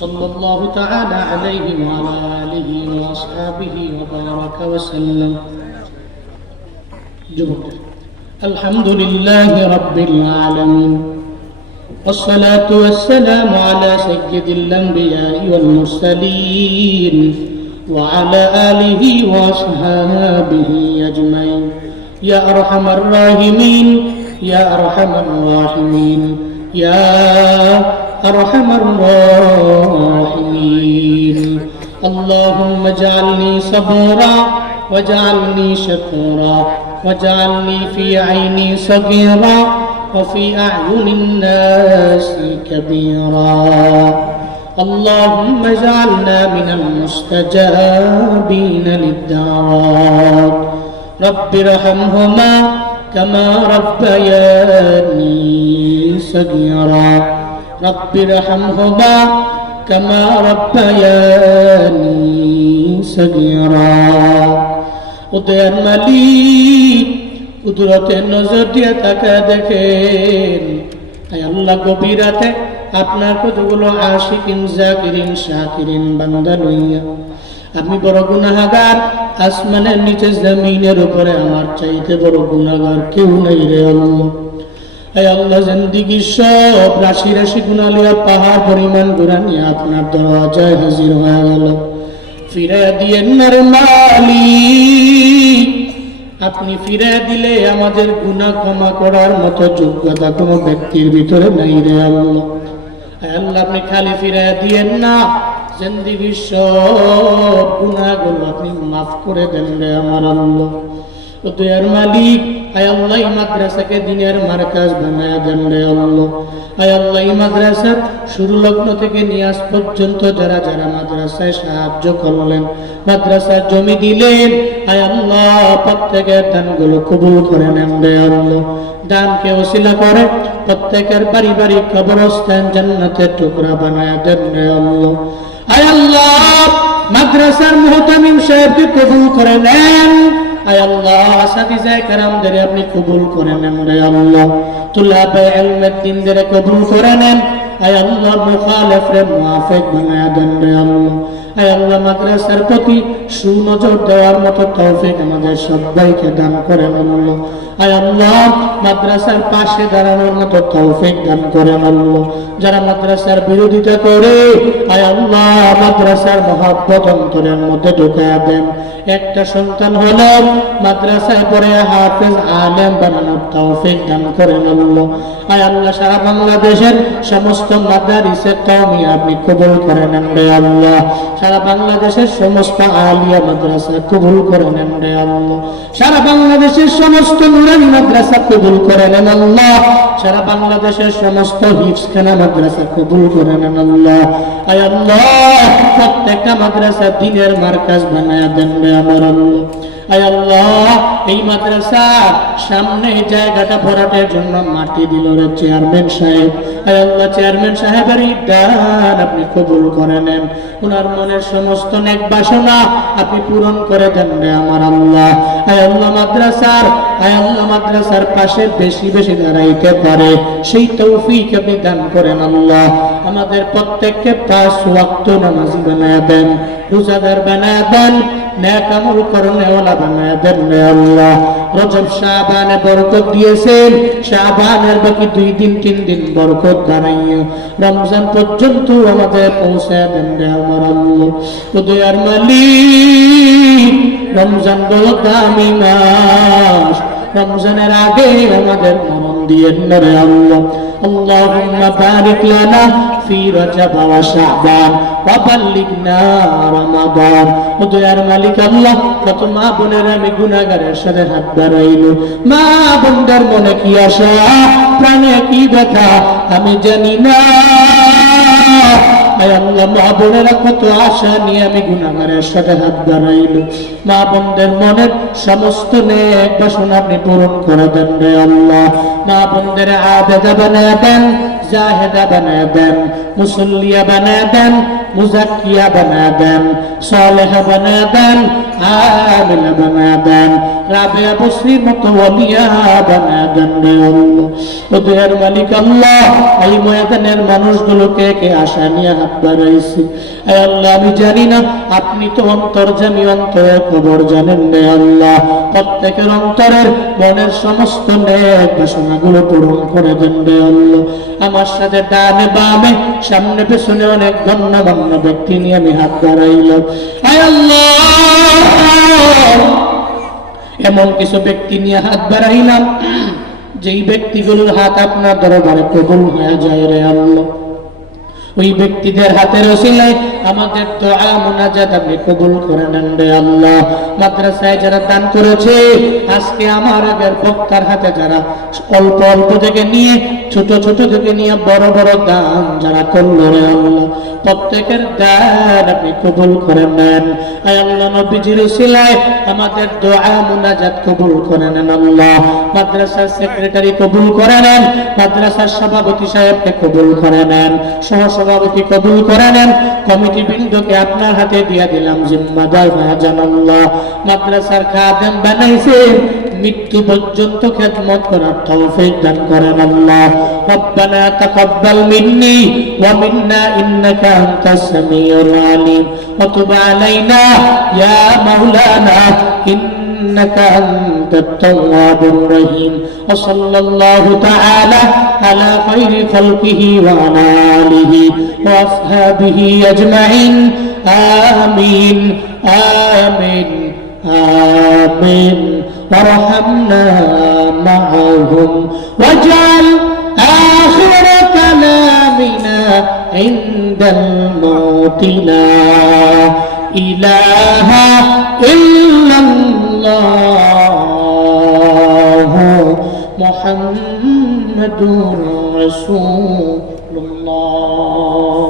صلى الله تعالى عليه وعلى آله وأصحابه وبارك وسلم. الحمد لله رب العالمين والصلاة والسلام على سيد الأنبياء والمرسلين وعلى آله وأصحابه أجمعين. يا أرحم الراحمين يا أرحم الراحمين يا أرحم الراحمين. اللهم اجعلني صبورا واجعلني شكورا واجعلني في عيني صغيرا وفي أعين الناس كبيرا. اللهم اجعلنا من المستجابين للدعوات. رب ارحمهما كما ربياني صغيرا. رب ارحمهما كما ربياني صغيرا. উদয়ের মালিক কুদরতের নজর দিয়ে তাকায় দেখেন, আল্লাহ গভীর রাতে আপনার কতগুলো আশিকিন জাকিরিন শাকিরিন বান্দা লইয়া আমি বড় গুনাহগার। আসমানের নিচে জমিনের উপরে আমার চাইতে বড় গুনাহগার কেউ নাই রে আল্লাহ। আল্লাহ জিন্দিগি সব রাশি রাশি গুনাহ লইয়া পাহাড় পরিমাণ গুনাহ নিয়ে আপনার দরজায় হাজির হয়ে গেল। ফিরে দিয়েন না রে মালিক, আপনি ফিরে দিলে আমাদের গুনাহ ক্ষমা করার মতো যোগ্যতা কোনো ব্যক্তির ভিতরে নাই রে আল্লাহ। আল্লাহ আপনি খালি ফিরে দিয়েন না, জিন্দিগির সব গুনাহগুলো আপনি মাফ করে দেন রে আমার আল্লাহ। ও দয়ার মালিক, আয় আল্লাহ এই মাদ্রাসাকে দিনের মার্কাজ বানায়া দেন রে আল্লাহ। আয় আল্লাহ এই মাদ্রাসার শুরু লগ্ন থেকে নিয়াজ পর্যন্ত যারা যারা মাদ্রাসায় সাহায্য করলেন, মাদ্রাসার জমি দিলেন, আয় আল্লাহ প্রত্যেকের দানগুলো কবুল করে নেন রে আল্লাহ। দানকে ওসিলা করে প্রত্যেকের পারিবারিক কবরস্থান জান্নাতের টুকরা বানায়া দেন রে আল্লাহ। আয় আল্লাহ মাদ্রাসার মুহতামিম সাহেবকে কবুল করে নেন। আয় আল্লাহ আসাতিজায়ে কেরামদের আপনি কবুল করে নেন রে আল্লাহ। তুলাবে ইলমের দ্বীনদের কবুল করে নেন। আয় আল্লাহ মুখালিফরে মুআফিক বানায়া দেন রে আল্লাহ। আয় আল্লাহ মাদ্রাসার প্রতি সুনজর দেওয়ার মতো তৌফিক আমাদের সবাইকে দান করেন আল্লাহ। আয় আল্লাহ মাদ্রাসার পাশে দাঁড়ানোর মতো তৌফিক দান করেন আল্লাহ। যারা মাদ্রাসার বিরোধিতা করে, আয় আল্লাহ মাদ্রাসার মহব্বত অন্তরের মধ্যে ঢুকায়া দেন। একটা সন্তান হলো মাদ্রাসায় পড়ে হাফেজ আলেম বানানোর তৌফিক দান করেন আল্লাহ। আয় আল্লাহ সারা বাংলাদেশের সমস্ত মাদারিসে কওমি আপনি কবুল করে নেন রে আল্লাহ। সারা বাংলাদেশের সমস্ত আলিয়া মাদ্রাসা কবুল করে নেন রে আল্লাহ। সারা বাংলাদেশের সমস্ত নুরানি মাদ্রাসা কবুল করে নেন আল্লাহ। সারা বাংলাদেশের সমস্ত হিফজখানা মাদ্রাসা কবুল করে নেন আল্লাহ। আয় আল্লাহ প্রত্যেকটা মাদ্রাসা দ্বীনের মার্কাজ বানায়া দেন রে আমার আল্লাহ। আয় আল্লাহ এই মাদ্রাসার সামনে জায়গাটা ভরাটের জন্য মাটি দিল রে চেয়ারম্যান সাহেব। আয় আল্লাহ চেয়ারম্যান সাহেবের এই দান আপনি কবুল করে নেন। ওনার মনের সমস্ত নেক বাসনা আপনি পূরণ করে দেন রে আমার আল্লাহ। আয় আল্লাহ মাদ্রাসার পাশে বেশি বেশি দাঁড়াইতে পারে সেই তৌফিক আপনি দান করেন আল্লাহ। আমাদের প্রত্যেককে 5 ওয়াক্ত নামাজি বানায়া দেন, রোজাদার বানায়া দেন, নেক আমল করনেওয়ালা বানায়া দেন রে আল্লাহ। রজব শাবানে বরকত দিয়েছেন, শাবানের বাকি 2 দিন 3 দিন বরকত বাড়াইয়া রমজান পর্যন্ত আমাদের পৌঁছায় দেন রে আমার আল্লাহ। ও দয়ার মালিক, রমজান বড় দামি মাস, রমজানের আগে আমাদের মরণ দিয়েন না রে আল্লাহ। আল্লাহুম্মা বারিক লানা ফি রজব ওয়া শাবান ওয়া বাল্লিগনা রমাদান। ও দয়ার মালিক আল্লাহ, কত মা বোনের আমি গুনাহগারের সাথে হাত বাড়াইলো। মা বোনদের মনে কি আশা, প্রাণে কি ব্যথা আমি জানি না। আয় আল্লাহ মা বোনেরা কত আশা নিয়ে আমি গুনাহগারের সাথে হাত বাড়াইলো। মা বোনদের মনের সমস্ত নেক বাসনা আপনি পূরণ করে দেন রে আল্লাহ। মা বোনদের আবেদা বানায়া দেন, জাহেদা বানায়া দেন, মুসল্লিয়া বানায়া দেন, মুজাক্কিয়া বানায়া দেন, সালেহা বানায়া দেন, আমিলা বানায়া দেন। রাবেয়া বসরির মতো ওলিয়া বানায় দেন রে আল্লাহ। ও দয়ার মালিক আল্লাহ, এই ময়দানের মানুষগুলোকে কে আশা নিয়ে হাত বাড়াইছে, আয় আল্লাহ আমি জানি না, আপনি তো অন্তর্যামী, অন্তরের খবর জানেন রে আল্লাহ। প্রত্যেকের অন্তরের মনের সমস্ত নেক বাসনাগুলো পূরণ করে দেন রে আল্লাহ। আমার সাথে ডানে বামে সামনে পেছনে অনেক গণ্যমান্য ব্যক্তি নিয়ে আমি হাত বাড়াইলাম, আয় আল্লাহ এমন কিছু ব্যক্তি নিয়ে হাত বাড়াইলাম যেই ব্যক্তিগুলোর হাত আপনার দরবারে কবুল হয়ে যায় রে আল্লাহ। ওই ব্যক্তিদের হাতের ওসিলায় আমাদের দোয়া মুনাজাত আপনি কবুল করে নেন রে আল্লাহ। মাদ্রাসায় যারা দান করেছে, আজকে আমার আগের বক্তার হাতে যারা অল্প অল্প থেকে নিয়ে, ছোট ছোট থেকে নিয়ে বড় বড় দান যারা করলো রে আল্লাহ, প্রত্যেকের দান আপনি কবুল করে নেন। আয় আল্লাহ নবীজির ওসিলায় আমাদের দোয়া মুনাজাত কবুল করে নেন আল্লাহ। মাদ্রাসার সেক্রেটারি কবুল করে নেন, মাদ্রাসার সভাপতি সাহেবকে কবুল করে নেন, সভাপতি কবুল করে নেন, কমিটি বৃন্দকে আপনার হাতে দিয়ে দিলাম জিম্মাদার ভাজন আল্লাহ। মাদ্রাসার খাদেম বানাইছেন, মৃত্যু পর্যন্ত খেদমত করার তৌফিক দান করেন আল্লাহ। রব্বানা তাকাব্বাল মিন্নি ওয়া মিন্না ইন্নাকা আনতাস সামিউল আলিম ওয়া তুব আলাইনা ইয়া মাওলানা إنك أنت التواب الرحيم وصلى الله تعالى على خير خلقه وعلى آله وأصحابه أجمعين آمين آمين آمين وارحمنا معهم واجعل آخر كلامنا عند الموت لا إله إلا الله محمد رسول الله.